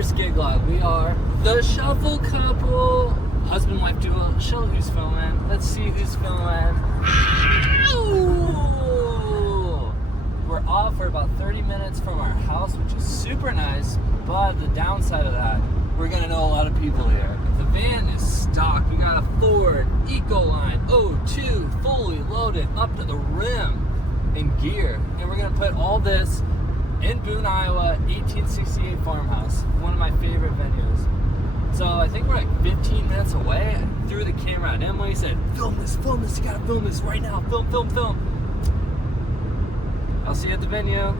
first gig log. We are the Shuffle Couple, husband-wife duo. Show who's filming. Let's see who's filming. Ow! We're off for about 30 minutes from our house, which is super nice, but the downside of that, we're gonna know a lot of people here. The van is stocked. We got a Ford Ecoline 02, fully loaded up to the rim in gear. And we're gonna put all this in Boone, Iowa, 1868 Farmhouse, one of my favorite venues. So I think we're like 15 minutes away. I threw the camera at Emily, said, film this, you gotta film this right now, film. I'll see you at the venue.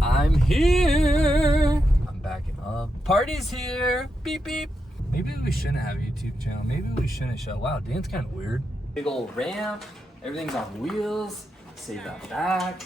I'm here. I'm backing up. Party's here, beep beep. Maybe we shouldn't have a YouTube channel. Maybe we shouldn't show. Wow, Dan's kind of weird. Big old ramp, everything's on wheels. Save that back.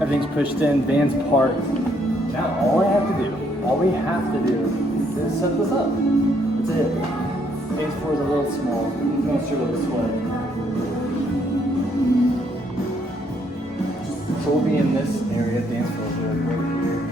Everything's pushed in, van's parked. Now all we have to do is set this up. That's it. Stage 4 is a little small. Going through this way. So we'll be in this area, dance floor right here.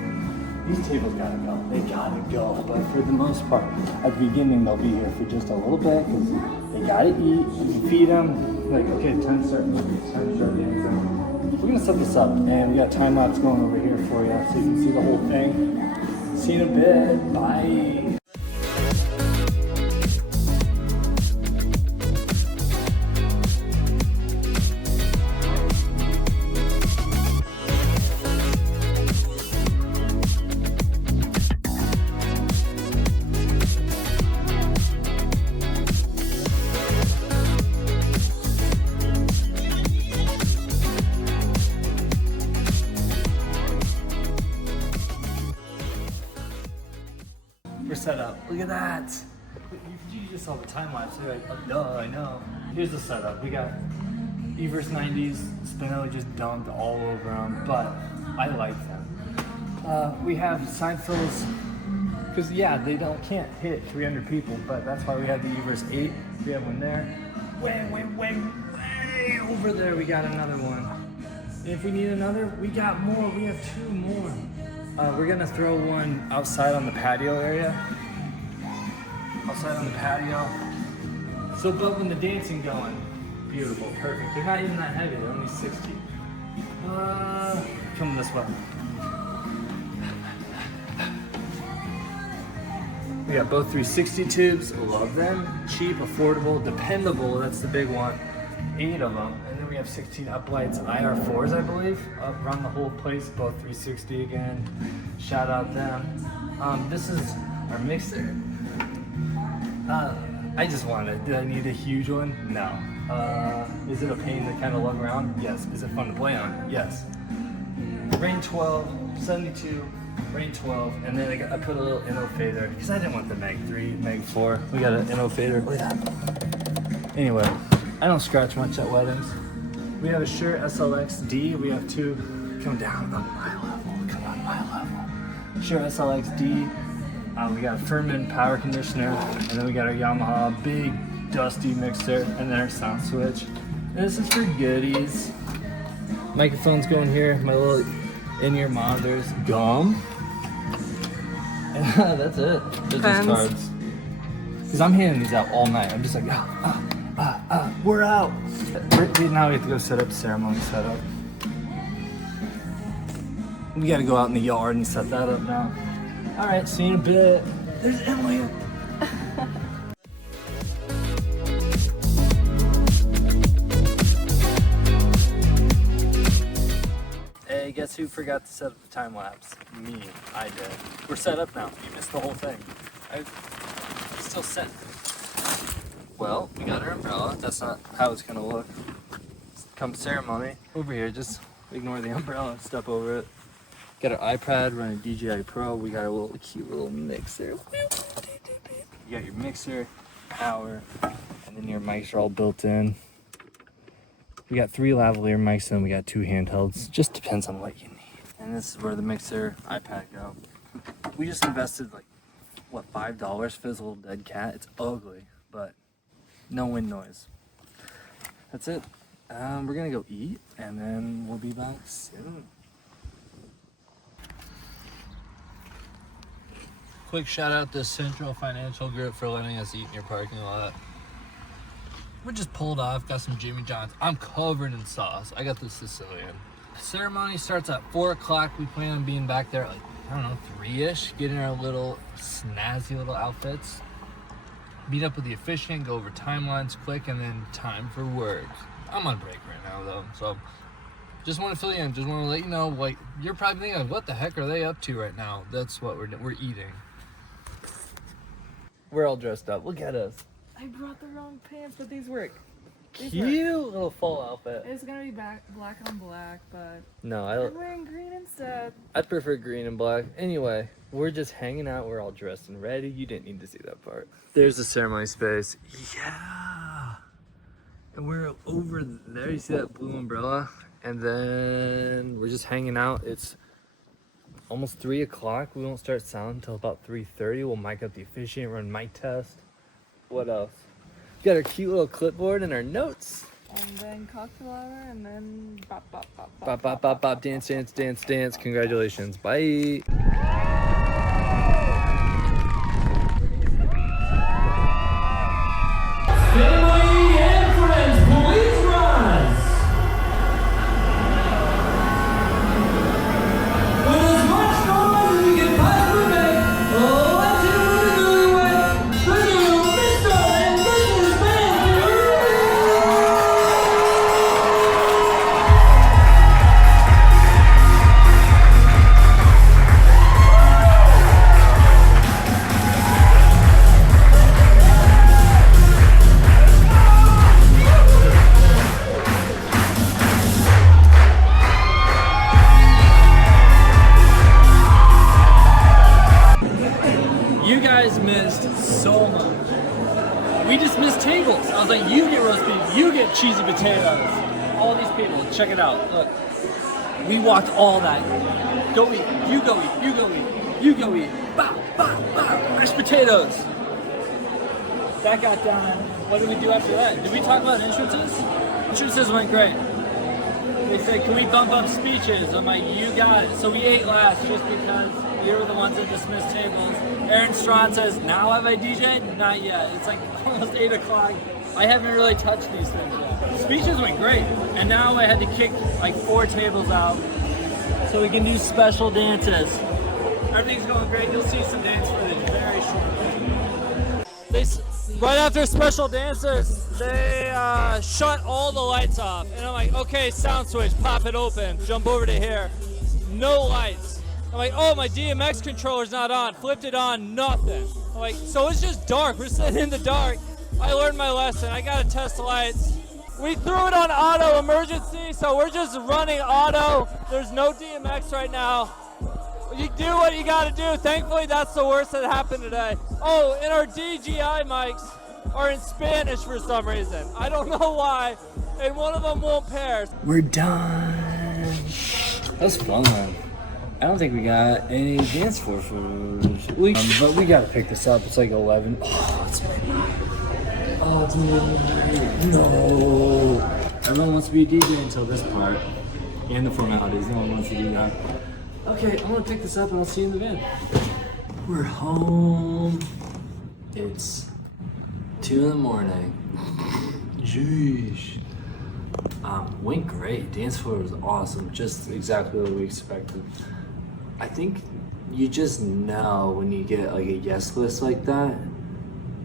These tables gotta go. They gotta go. But for the most part, at the beginning they'll be here for just a little bit because they gotta eat. You can feed them. Like, okay, time to start moving, time to start dancing. We're gonna set this up, and we got time lapse going over here for you, so you can see the whole thing. See you in a bit. Bye. We're set up. Look at that. You just saw the time lapse. You're like, oh, duh, I know. Here's the setup. We got Everest 90s. Spinelli just dumped all over them, but I like them. We have side fills, because yeah, they can't hit 300 people, but that's why we have the Everest 8. We have one there. Way over there. We got another one. And if we need another, we got more. We have 2 more. We're gonna throw one outside on the patio area. Outside on the patio. So, but when the dancing going, beautiful, perfect. They're not even that heavy, they're only 60. Come this way. We got both 360 tubes, love them. Cheap, affordable, dependable, that's the big one. 8 of them. And then we have 16 uplights, IR4s, I believe, up around the whole place, both 360 again. Shout out them. This is our mixer. I just wanted, did I need a huge one? No. Is it a pain to kind of lug around? Yes. Is it fun to play on? Yes. Rain 12, 72, Rain 12, and then I put a little Inno fader, because I didn't want the Mag 3, Mag 4. We got an Inno fader. Look at that. Anyway. I don't scratch much at weddings. We have a Shure SLX D. We have 2. Come down on my level. Shure SLX D. We got a Furman power conditioner, and then we got our Yamaha big dusty mixer, and then our sound switch. And this is for goodies. Microphones going here. My little in-ear monitors. Gum. And that's it. They're just cards. Because I'm handing these out all night. I'm just like, we're out. Now we have to go set up ceremony setup. We gotta go out in the yard and set that up now. All right, see you in a bit. There's Emily. Hey, guess who forgot to set up the time lapse? Me, I did. We're set up now. You missed the whole thing. I'm still set. Well, we got our umbrella. That's not how it's gonna look. Come ceremony. Over here, just ignore the umbrella and step over it. Got our iPad running DJI Pro. We got our little cute little mixer. You got your mixer, power, and then your mics are all built in. We got 3 lavalier mics and we got 2 handhelds. Just depends on what you need. And this is where the mixer, iPad go. We just invested like, what, $5 for this little dead cat? It's ugly, but no wind noise. That's it. We're gonna go eat and then we'll be back soon. Quick shout out to Central Financial Group for letting us eat in your parking lot. We just pulled off, got some Jimmy John's. I'm covered in sauce. I got the Sicilian. Ceremony starts at 4 o'clock. We plan on being back there at like, I don't know, 3-ish, getting our little snazzy little outfits. Meet up with the officiant, go over timelines quick, and then time for work. I'm on break right now though, so just want to fill you in. Just want to let you know, like, you're probably thinking, what the heck are they up to right now? That's what we're eating. We're all dressed up. Look at us. I brought the wrong pants, but these work. Cute little fall outfit. It's gonna be black on black, but No, I'm wearing green instead. I prefer green and black. Anyway, we're just hanging out. We're all dressed and ready. You didn't need to see that part. There's the ceremony space. Yeah. And we're over there. You see that blue umbrella? And then we're just hanging out. It's almost 3 o'clock. We won't start sound until about 3:30. We'll mic up the officiant, run mic test. What else? We got our cute little clipboard and our notes. And then cocktail hour, and then bop, bop, bop, bop, Bop, bop, bop, bop, dance, dance, dance, dance. Congratulations. Bye. Family and friends, please rise. With as much noise as we can possibly make, let's introduce the new Mr. and Mrs. Band. You guys missed so much. We just missed tables. I was like, you get roast beef, you get cheesy potatoes. All these people, check it out. Look, we walked all that. Go eat, you go eat, you go eat, you go eat. Bow, bow, bow, mashed potatoes. That got done. What did we do after that? Did we talk about entrances? Entrances went great. They said, can we bump up speeches? I'm like, you got it. So we ate last just because we were the ones that dismissed tables. Aaron Strawn says, now have I DJ'd? Not yet. It's like almost 8 o'clock. I haven't really touched these things yet. Speeches went great. And now I had to kick like 4 tables out so we can do special dances. Everything's going great. You'll see some dance footage very shortly. Right after special dancers, they shut all the lights off. And I'm like, okay, sound switch, pop it open, jump over to here. No lights. I'm like, oh, my DMX controller's not on. Flipped it on, nothing. I'm like, so it's just dark. We're sitting in the dark. I learned my lesson. I gotta test the lights. We threw it on auto emergency, so we're just running auto. There's no DMX right now. You do what you gotta do. Thankfully, that's the worst that happened today. Oh, and our DJI mics are in Spanish for some reason. I don't know why, and one of them won't pair. We're done. That was fun. I don't think we got any dance floor footage. But we gotta pick this up. It's like 11. Oh, it's midnight. Oh, it's midnight. No. Everyone wants to be a DJ until this part. And the formalities. No one wants to do that. Okay, I'm gonna pick this up and I'll see you in the van. We're home. It's 2 in the morning. Jeez. Went great. Dance floor was awesome. Just exactly what we expected. I think you just know when you get like a yes list like that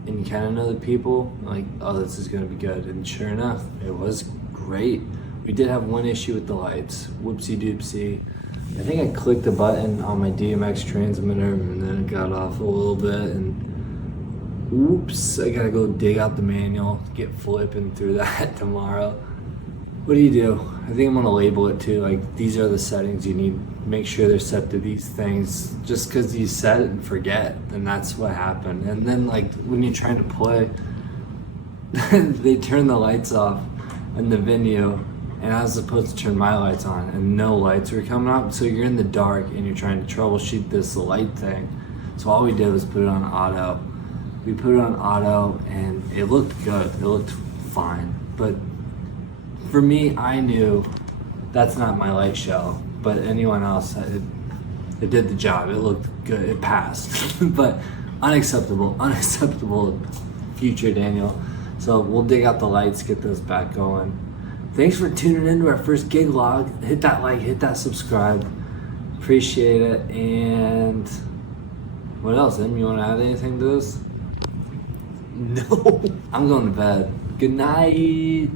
and you kind of know the people, like, oh, this is gonna be good. And sure enough, it was great. We did have one issue with the lights. Whoopsie doopsie. I think I clicked the button on my DMX transmitter and then it got off a little bit and oops, I gotta go dig out the manual, get flipping through that tomorrow. what do? I think I'm gonna label it too. Like, these are the settings you need. Make sure they're set to these things. Just because you set it and forget, then that's what happened. And then like when you're trying to play, they turn the lights off in the venue, and I was supposed to turn my lights on, and no lights were coming up. So you're in the dark and you're trying to troubleshoot this light thing. So all we did was put it on auto. We put it on auto, and it looked good. It looked fine, but for me, I knew that's not my light show, but anyone else, it did the job. It looked good. It passed, but unacceptable future Daniel. So we'll dig out the lights, get those back going. Thanks for tuning in to our first gig log. Hit that like, hit that subscribe. Appreciate it. And what else, Em? You want to add anything to this? No. I'm going to bed. Good night.